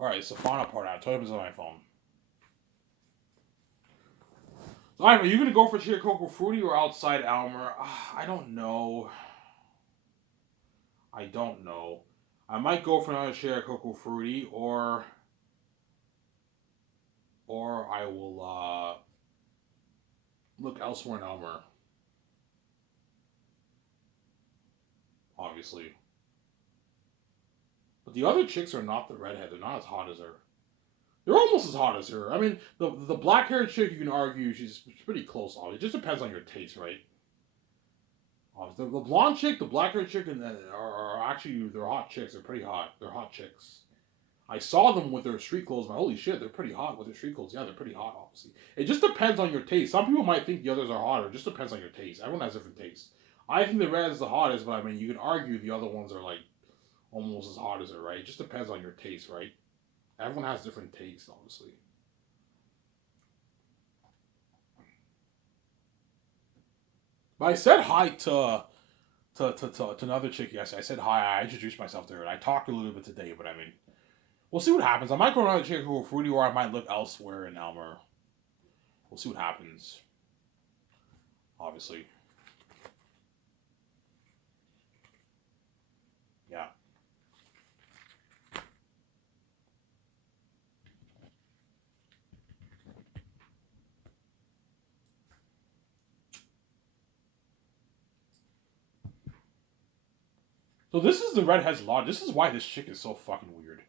Alright, so final part out. 20 minutes on my phone. Alright, are you gonna go for Cherry Cocoa Fruity or outside Elmer? I don't know. I don't know. I might go for another Cherry Cocoa Fruity, or I will look elsewhere in Elmer. Obviously, but the other chicks are not the redhead. They're not as hot as her. They're almost as hot as her. I mean, the black haired chick, you can argue she's pretty close on. It just depends on your taste, right? The blonde chick, the black haired chick, and are actually they're hot chicks. They're pretty hot. They're hot chicks. I saw them with their street clothes. My holy shit, they're pretty hot with their street clothes. Yeah, they're pretty hot. Obviously, it just depends on your taste. Some people might think the others are hotter. It just depends on your taste. Everyone has different tastes. I think the red is the hottest, but I mean, you can argue the other ones are like almost as hot as her, right? It just depends on your taste, right? Everyone has different tastes, obviously. But I said hi to another chick yesterday. I said hi. I introduced myself to her, and I talked a little bit today. But I mean, we'll see what happens. I might go to another chick who will fruity, or I might look elsewhere in Elmer. We'll see what happens. Obviously, yeah. So this is the redhead's law. This is why this chick is so fucking weird.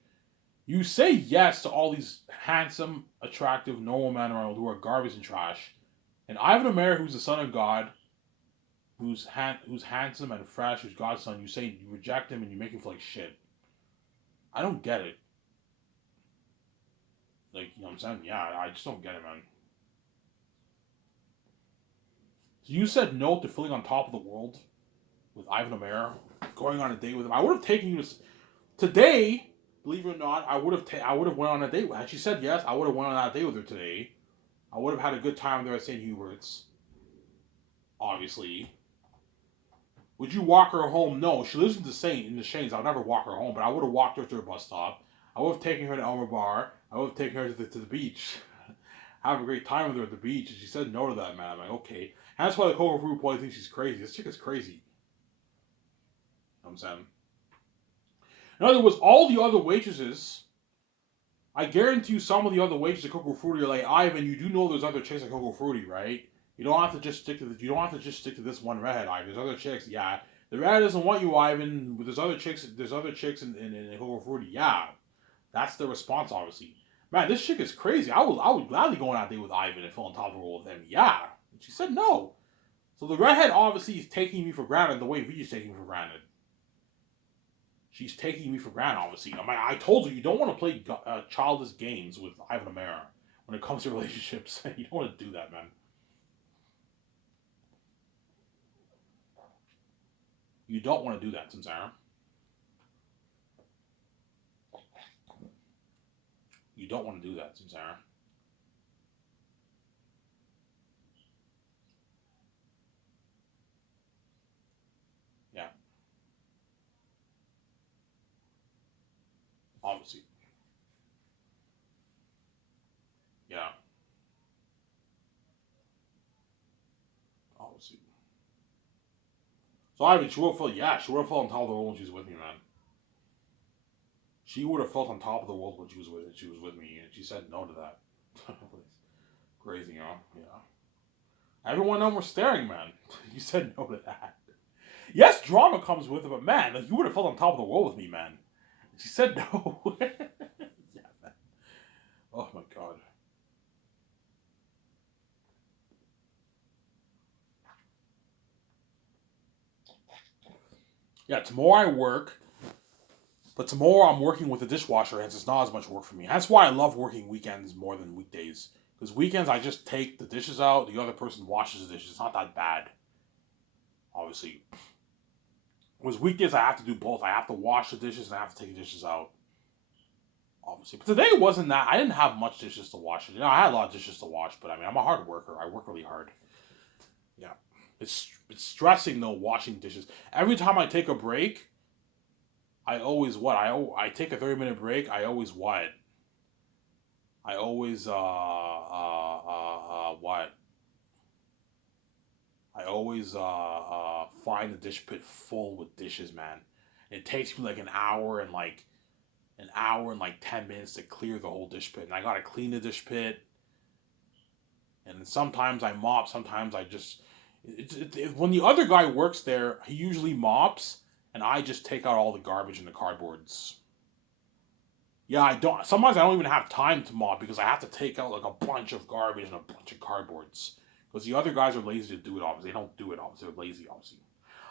You say yes to all these handsome, attractive, normal men around who are garbage and trash, and Ivan Omer, who's the son of God, who's handsome and fresh, who's God's son, you say you reject him and you make him feel like shit. I don't get it. Like, you know what I'm saying? Yeah, I just don't get it, man. So you said no to feeling on top of the world with Ivan Omer, going on a date with him. I would have taken you to today. Believe it or not, I would have went on a date with her. Had she said yes, I would have went on that date with her today. I would have had a good time there at St. Hubert's. Obviously. Would you walk her home? No, she lives in the Shanes. I would never walk her home, but I would have walked her to her bus stop. I would have taken her to Elmer Bar. I would have taken her to the beach. Have a great time with her at the beach. And she said no to that, man. I'm like, okay. And that's why the Coco Fruit probably thinks she's crazy. This chick is crazy. You know what I'm saying? In other words, all the other waitresses, I guarantee you some of the other waitresses at Coco Fruity are like, Ivan, you do know there's other chicks at Coco Fruity, right? You don't have to just stick to you don't have to just stick to this one redhead, Ivan. There's other chicks, yeah. The redhead doesn't want you, Ivan. But there's other chicks in Coco Fruity. Yeah. That's the response, obviously. Man, this chick is crazy. I would gladly go on that date with Ivan and fall on top of her with him. Yeah. And she said no. So the redhead obviously is taking me for granted the way V's taking me for granted. She's taking me for granted, obviously. I told you don't want to play childish games with Ivan Amara when it comes to relationships. You don't want to do that, man. You don't want to do that, Samsara. You don't want to do that, Samsara. Yeah, obviously. Yeah, obviously. So Ivan, she would have felt on top of the world when she was with me, man. She would have felt on top of the world when she was with me, and she said no to that. Crazy, huh? Yeah. Everyone else was staring, man. You said no to that. Yes, drama comes with it, but man, like, you would have felt on top of the world with me, man. She said no. Yeah, man. Oh my god. Yeah, tomorrow I work, but tomorrow I'm working with a dishwasher, and it's not as much work for me. That's why I love working weekends more than weekdays. Because weekends I just take the dishes out, the other person washes the dishes. It's not that bad, obviously. Whereas weekdays I have to do both. I have to wash the dishes and I have to take the dishes out, obviously. But today wasn't that. I didn't have much dishes to wash. You know, I had a lot of dishes to wash, but I mean, I'm a hard worker. I work really hard. Yeah, it's stressing though washing dishes. Every time I take a break, I always what I take a 30-minute break. I always what I always what? I always find the dish pit full with dishes, man. It takes me like an hour and like 10 minutes to clear the whole dish pit, and I gotta clean the dish pit. And sometimes I mop, sometimes I just. When the other guy works there, he usually mops, and I just take out all the garbage and the cardboards. Yeah, I don't. Sometimes I don't even have time to mop because I have to take out like a bunch of garbage and a bunch of cardboards. Because the other guys are lazy to do it. Obviously, they don't do it. Obviously, they're lazy. Obviously,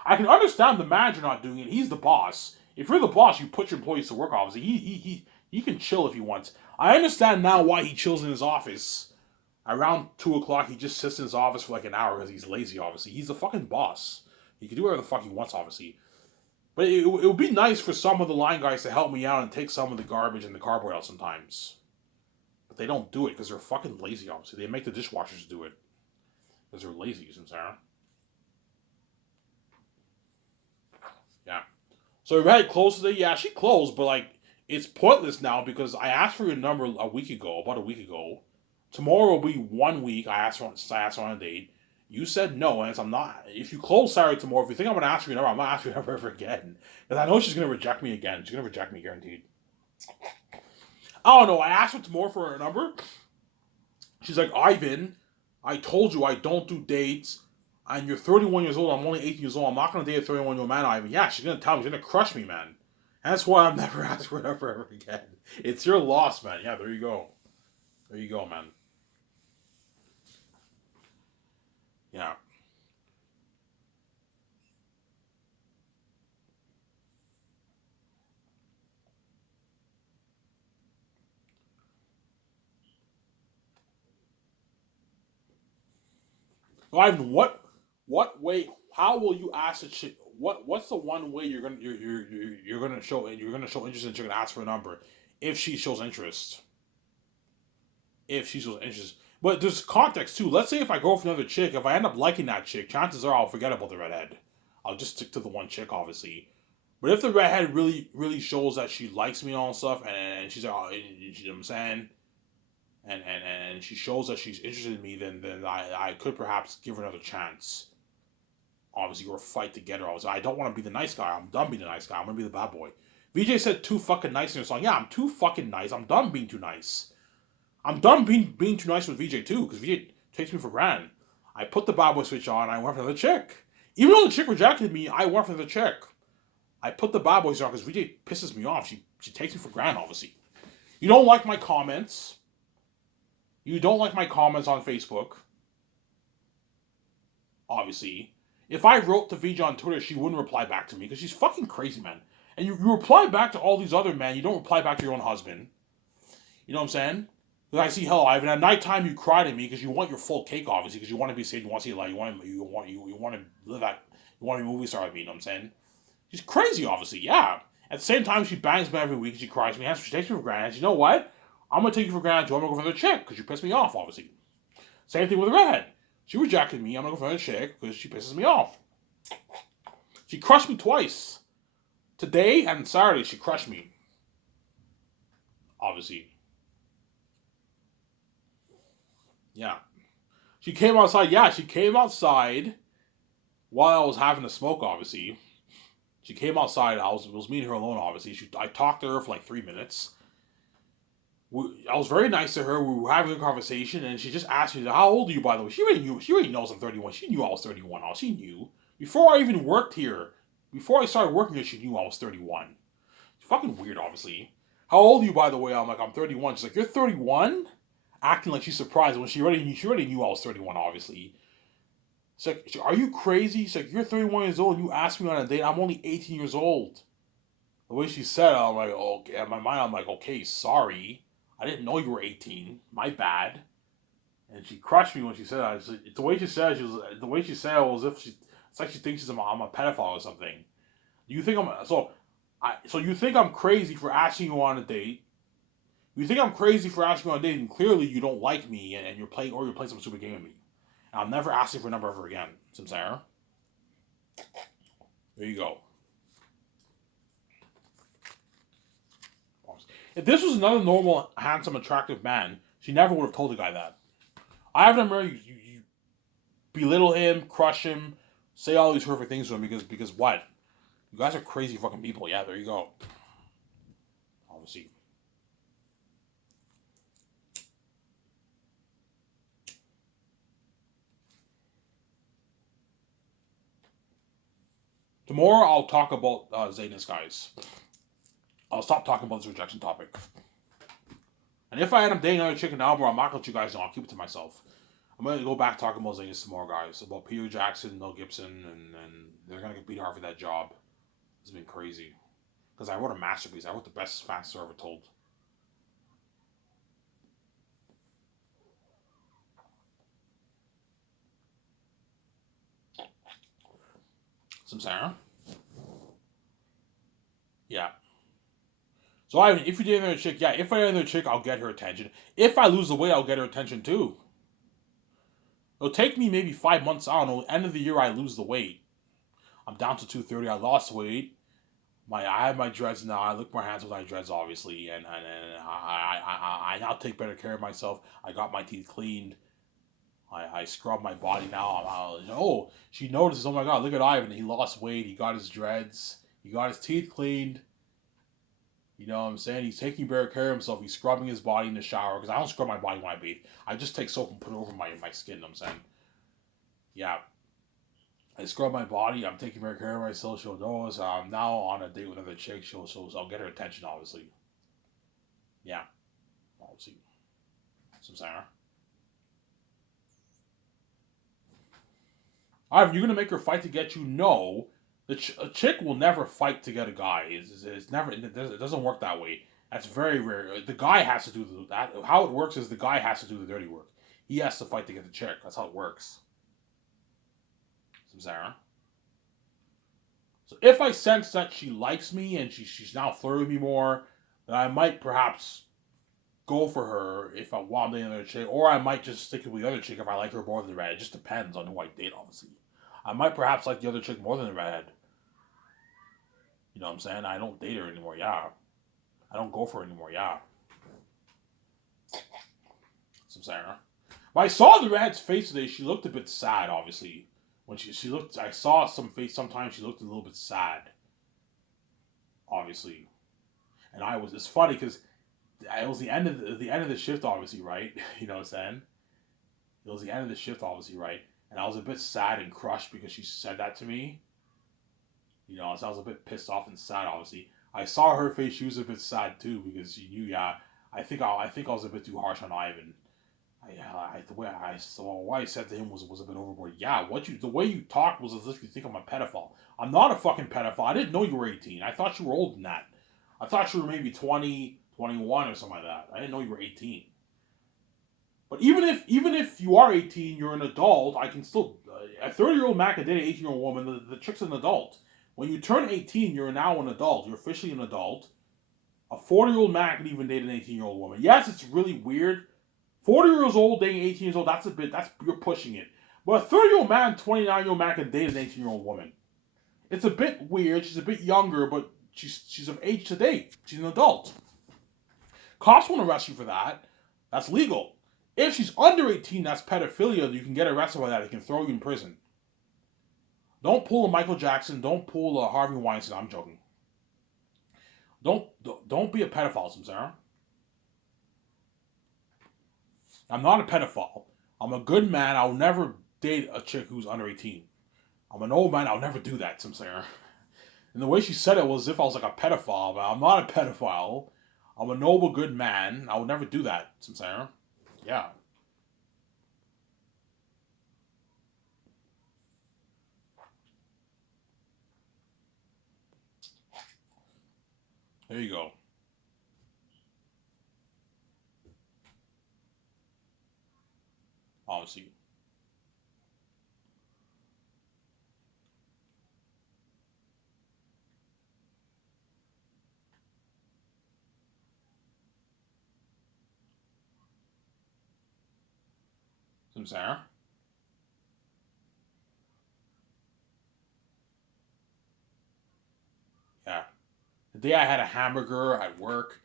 I can understand the manager not doing it. He's the boss. If you're the boss, you put your employees to work. Obviously, he can chill if he wants. I understand now why he chills in his office. Around 2 o'clock, he just sits in his office for like an hour because he's lazy. Obviously, he's the fucking boss. He can do whatever the fuck he wants. Obviously, but it would be nice for some of the line guys to help me out and take some of the garbage and the cardboard out sometimes. But they don't do it because they're fucking lazy, obviously. They make the dishwashers do it because they're lazy, you know, Sarah. Yeah. So Red closed today? Yeah, she closed, but like, it's pointless now because I asked for your number a week ago, about a week ago. Tomorrow will be 1 week. I asked her on a date. You said no, and I'm not. If you close Saturday tomorrow, if you think I'm gonna ask for your number, I'm not asking your number ever again. Because I know she's gonna reject me again. She's gonna reject me, guaranteed. I don't know. I asked her tomorrow for her number. She's like, Ivan, I told you I don't do dates. And you're 31 years old. I'm only 18 years old. I'm not gonna date a 31-year-old man, Ivan. Yeah, she's gonna tell me. She's gonna crush me, man. And that's why I'm never asked for her number ever again. It's your loss, man. Yeah, there you go. There you go, man. Yeah. Ivan, what way? How will you ask a chick? What's the one way you're gonna show interest and you're gonna ask for a number if she shows interest? If she shows interest, but there's context too. Let's say if I go for another chick, if I end up liking that chick, chances are I'll forget about the redhead. I'll just stick to the one chick, obviously. But if the redhead really shows that she likes me and all stuff, and she's like, oh, you know what I'm saying, and she shows that she's interested in me, then I could perhaps give her another chance. Obviously, or fight together. I don't want to be the nice guy. I'm done being the nice guy. I'm gonna be the bad boy. VJ said too fucking nice in her song. Yeah, I'm too fucking nice. I'm done being too nice. I'm done being too nice with VJ too, because VJ takes me for granted. I put the bad boy switch on. And I went for the chick. Even though the chick rejected me, I went for the chick. I put the bad boys on because VJ pisses me off. She takes me for granted. Obviously, you don't like my comments. You don't like my comments on Facebook. Obviously, if I wrote to VJ on Twitter, she wouldn't reply back to me because she's fucking crazy, man. And you reply back to all these other men. You don't reply back to your own husband. You know what I'm saying? Because I see, hell, Ivan, at nighttime you cry to me because you want your full cake, obviously, because you want to be saved, you want to see light, you want to live that, you want to be a movie star with me. You know what I'm saying? She's crazy, obviously, yeah. At the same time, she bangs me every week. She cries me. She takes me for granted. You know what? I'm gonna take you for granted too. I'm gonna go for the chick because you pissed me off, obviously. Same thing with the redhead. She rejected me. I'm gonna go for the chick because she pisses me off. She crushed me twice. Today and Saturday, she crushed me. Obviously, yeah. She came outside. Yeah, she came outside while I was having a smoke. Obviously, she came outside. It was me and her alone. Obviously, I talked to her for like 3 minutes. I was very nice to her. We were having a conversation, and she just asked me, "How old are you?" By the way, she already knew. She already knows I'm 31. She knew I was 31. She knew before I even worked here. Before I started working here, she knew I was 31. It's fucking weird, obviously. How old are you, by the way? I'm like, I'm 31. She's like, you're 31? Acting like she's surprised when she already knew I was 31, obviously. She's like, are you crazy? She's like, you're 31 years old and you asked me on a date. I'm only 18 years old. The way she said it, I'm like, okay. In my mind, I'm like, okay, sorry. I didn't know you were 18. My bad. And she crushed me when she said that. The way she said it, the way she said it was if it's like she thinks I'm a pedophile or something. You think so you think I'm crazy for asking you on a date? You think I'm crazy for asking you on a date, and clearly you don't like me, and you're playing some stupid game with me. And I'm never asking for a number ever again, Samsara. There you go. If this was another normal, handsome, attractive man, she never would have told the guy that. I have never you belittle him, crush him, say all these horrific things to him because what? You guys are crazy fucking people. Yeah, there you go. Obviously. Tomorrow I'll talk about Zaynus, guys. I'll stop talking about this rejection topic. And if I end up dating another chick in Albert, I'm not gonna let you guys know. I'll keep it to myself. I'm gonna go back talking about Zaynus tomorrow, guys. About Peter Jackson, Mel Gibson, and they're gonna get beat hard for that job. It's been crazy. Because I wrote a masterpiece. I wrote the best fan story ever told. Some Sarah? Yeah. So if you date another chick, yeah, if I date another chick, I'll get her attention. If I lose the weight, I'll get her attention too. It'll take me maybe 5 months. I don't know. End of the year, I lose the weight. I'm down to 230. I lost weight. I have my dreads now. I look more handsome with my dreads, obviously, and I now take better care of myself. I got my teeth cleaned. I scrub my body now. Oh, she notices. Oh my God, look at Ivan. He lost weight. He got his dreads. He got his teeth cleaned. You know what I'm saying? He's taking better care of himself. He's scrubbing his body in the shower. Because I don't scrub my body when I bathe. I just take soap and put it over my skin. You know what I'm saying? Yeah. I scrub my body. I'm taking better care of myself. She'll notice. I'm now on a date with another chick. I'll get her attention, obviously. Yeah. Obviously. Some Sarah. Alright, you're going to make her fight to get you? No. A chick will never fight to get a guy. It's never. It doesn't work that way. That's very rare. The guy has to do that. How it works is the guy has to do the dirty work. He has to fight to get the chick. That's how it works. Some Sarah. So if I sense that she likes me and she's now flirting with me more, then I might perhaps go for her if I want the other chick, or I might just stick with the other chick if I like her more than the red. It just depends on who I date, obviously. I might perhaps like the other chick more than the red. You know what I'm saying? I don't date her anymore, yeah. I don't go for her anymore, yeah. Some Sarah. But I saw the red's face today. She looked a bit sad, obviously. When she looked, I saw some face. Sometimes she looked a little bit sad, obviously. And it's funny because it was the end of the shift, obviously, right? You know what I'm saying? It was the end of the shift, obviously, right? And I was a bit sad and crushed because she said that to me. You know, so I was a bit pissed off and sad, obviously. I saw her face; she was a bit sad too because she knew. Yeah, I think I was a bit too harsh on Ivan. The way I saw what I said to him was a bit overboard. Yeah, the way you talked was as if you think I'm a pedophile. I'm not a fucking pedophile. I didn't know you were 18. I thought you were older than that. I thought you were maybe 20, 21 or something like that. I didn't know you were 18. But even if you are 18, you're an adult. I can still a 30-year-old man can date an 18-year-old woman. The chick's an adult. When you turn 18, you're now an adult. You're officially an adult. A 40-year-old man can even date an 18-year-old woman. Yes, it's really weird. 40 years old dating 18 years old. You're pushing it. But a 30-year-old man, 29-year-old man can date an 18-year-old woman. It's a bit weird. She's a bit younger, but she's of age to date. She's an adult. Cops won't arrest you for that. That's legal. If she's under 18, that's pedophilia. You can get arrested by that. They can throw you in prison. Don't pull a Michael Jackson. Don't pull a Harvey Weinstein. I'm joking. Don't be a pedophile, Sarah. I'm not a pedophile. I'm a good man. I'll never date a chick who's under 18. I'm an old man. I'll never do that, Sarah. And the way she said it was as if I was like a pedophile, but I'm not a pedophile. I'm a noble, good man. I would never do that, Sarah. Yeah. There you go. Obviously. Sarah. Yeah. The day I had a hamburger at work,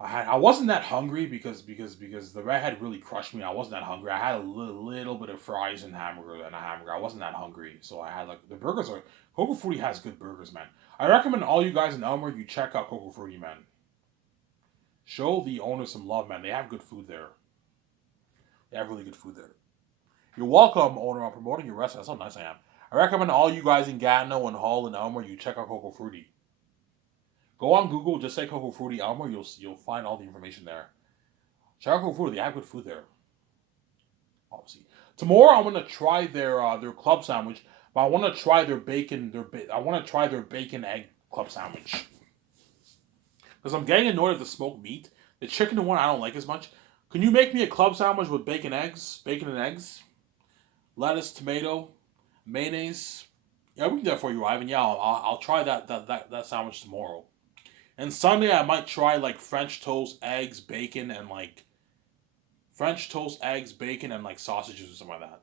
I wasn't that hungry because the redhead really crushed me. I wasn't that hungry. I had a little bit of fries and hamburger and a hamburger. I wasn't that hungry, so I had like the burgers are Coco Frutti has good burgers, man. I recommend all you guys in Elmer you check out Coco Frutti, man. Show the owner some love, man. They have good food there. They have really good food there. You're welcome, owner. I'm promoting your restaurant. That's how nice I am. I recommend all you guys in Gatineau and Hull and Elmer you check out Coco Frutti. Go on Google, just say Coco Frutti Elmer. You'll find all the information there. Check out Coco Frutti. They have good food there. Obviously, tomorrow I'm gonna try their club sandwich, but I want to try their bacon. I want to try their bacon egg club sandwich because I'm getting annoyed at the smoked meat. The chicken one I don't like as much. Can you make me a club sandwich with bacon and eggs, lettuce, tomato, mayonnaise? Yeah, we can do that for you, Ivan. Yeah, I'll try that sandwich tomorrow. And Sunday I might try like French toast, eggs, bacon, and like French toast, eggs, bacon, and like sausages or something like that.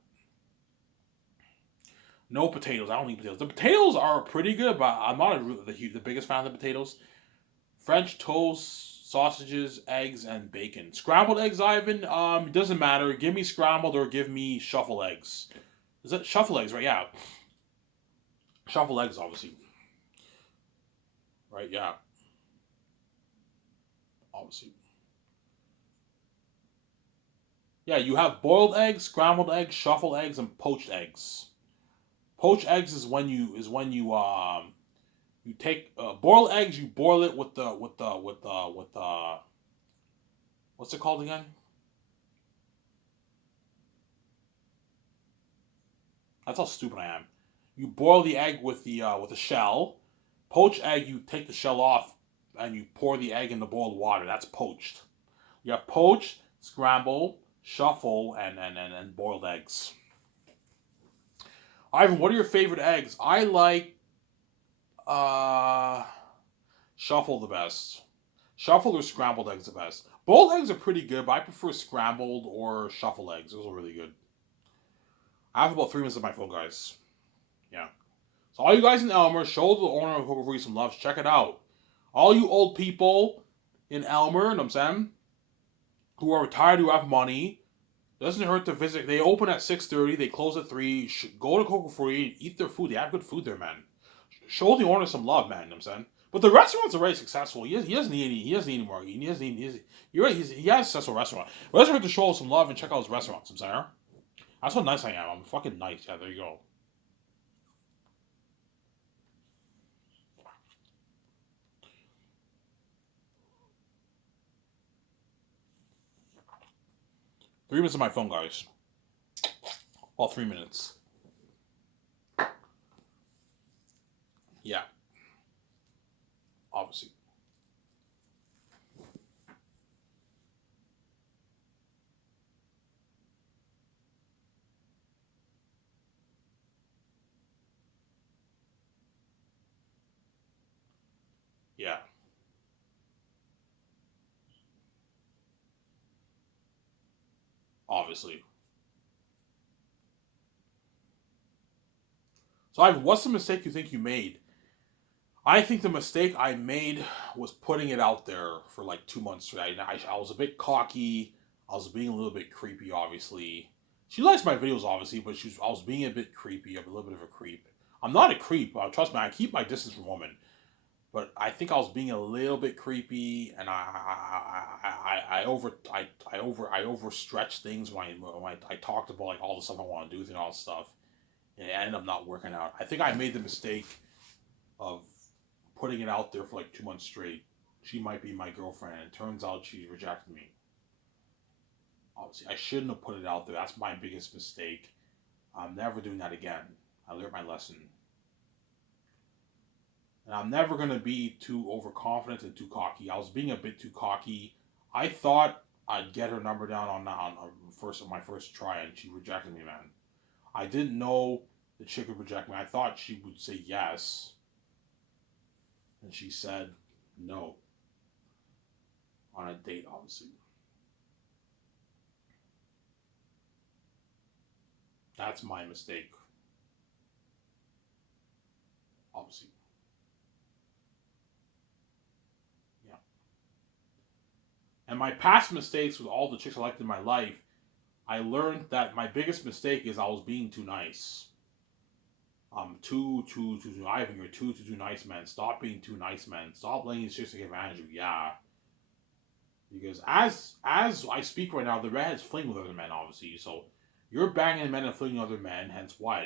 No potatoes. I don't eat potatoes. The potatoes are pretty good, but I'm not the biggest fan of the potatoes. French toast, sausages, eggs, and bacon. Scrambled eggs, Ivan. It doesn't matter. Give me scrambled or give me shuffle eggs. Is that shuffle eggs, right? Yeah, shuffle eggs, obviously. Right? Yeah, obviously. Yeah, you have boiled eggs, scrambled eggs, shuffle eggs, and poached eggs. Poached eggs is when you take boiled eggs. You boil it with what's it called again? That's how stupid I am. You boil the egg with the shell. Poached egg, you take the shell off and you pour the egg in the boiled water. That's poached. You have poached, scramble, shuffle, and boiled eggs. Ivan, what are your favorite eggs? I like uh shuffle the best. Shuffle or scrambled eggs the best. Boiled eggs are pretty good, but I prefer scrambled or shuffle eggs. Those are really good. I have about 3 minutes of my phone, guys. Yeah. So all you guys in Elmer, show the owner of Coco Free some love. Check it out. All you old people in Elmer, you know what I'm saying, who are retired, who have money, doesn't hurt to visit. They open at 6:30. They close at 3. Go to Coco Free, eat their food. They have good food there, man. Show the owner some love, man. You know what I'm saying. But the restaurant's already successful. He doesn't need any. He doesn't need any more. He doesn't need. He has a successful restaurant. But let's hurt to show some love and check out his restaurants. You know what I'm saying. That's how nice I am. I'm fucking nice. Yeah, there you go. 3 minutes of my phone, guys. All 3 minutes. Yeah, obviously. Yeah, obviously. So, Ivan, what's the mistake you think you made? I think the mistake I made was putting it out there for like 2 months straight. I was a bit cocky. I was being a little bit creepy, obviously. She likes my videos, obviously, but I was being a bit creepy, a little bit of a creep. I'm not a creep. Trust me, I keep my distance from women. But I think I was being a little bit creepy, and I overstretched things when I talked about like all the stuff I want to do and all that stuff, and it ended up not working out. I think I made the mistake of putting it out there for like 2 months straight. She might be my girlfriend, and it turns out she rejected me. Obviously, I shouldn't have put it out there. That's my biggest mistake. I'm never doing that again. I learned my lesson. And I'm never gonna be too overconfident and too cocky. I was being a bit too cocky. I thought I'd get her number down on my first try, and she rejected me, man. I didn't know the chick would reject me. I thought she would say yes, and she said no on a date. Obviously, that's my mistake. Obviously, yeah. And my past mistakes with all the chicks I liked in my life, I learned that my biggest mistake is I was being too nice. Ivan, you're too nice, man. Stop being too nice, man. Stop letting these chicks take advantage of you. Yeah. Because as I speak right now, the redhead's flinging with other men, obviously. So you're banging men and flinging other men, hence what?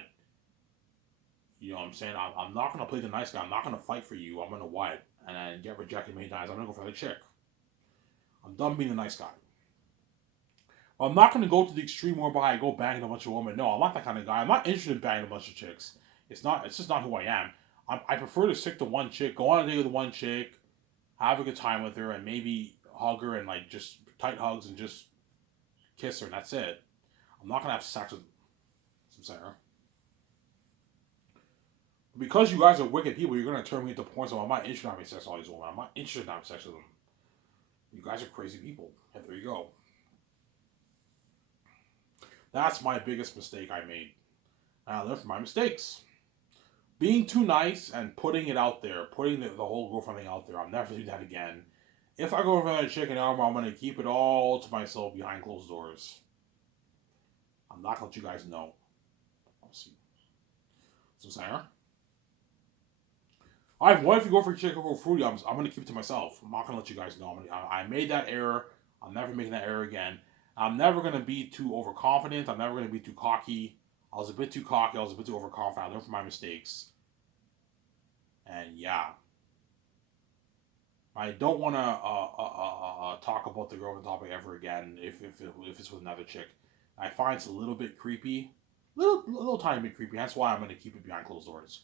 You know what I'm saying? I'm not going to play the nice guy. I'm not going to fight for you. I'm going to what? And then get rejected many times. I'm going to go for the chick. I'm done being the nice guy. Well, I'm not going to go to the extreme whereby I go banging a bunch of women. No, I'm not that kind of guy. I'm not interested in banging a bunch of chicks. It's just not who I am. I prefer to stick to one chick, go on a date with one chick, have a good time with her, and maybe hug her and like just tight hugs and just kiss her, and that's it. I'm not going to have sex with Sarah. Because you guys are wicked people, you're going to turn me into porn, so I'm not interested in having sex with all these women. I'm not interested in having sex with them. You guys are crazy people. And there you go. That's my biggest mistake I made. And I learned from my mistakes. Being too nice and putting it out there, putting the whole girlfriend thing out there, I'll never do that again. If I go for that chicken armor, I'm going to keep it all to myself behind closed doors. I'm not going to let you guys know. I'll see. So, Sarah? Alright, what if you go for chicken or fruity? I'm going to keep it to myself. I'm not going to let you guys know. I made that error. I'm never making that error again. I'm never going to be too overconfident. I'm never going to be too cocky. I was a bit too cocky. I was a bit too overconfident. I learned from my mistakes. And yeah. I don't want to talk about the girlfriend topic ever again if it's with another chick. I find it's a little bit creepy. Little tiny bit creepy. That's why I'm going to keep it behind closed doors.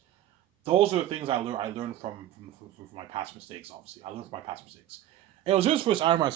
Those are the things I learned from my past mistakes, obviously. I learned from my past mistakes. It was just for this Iron Man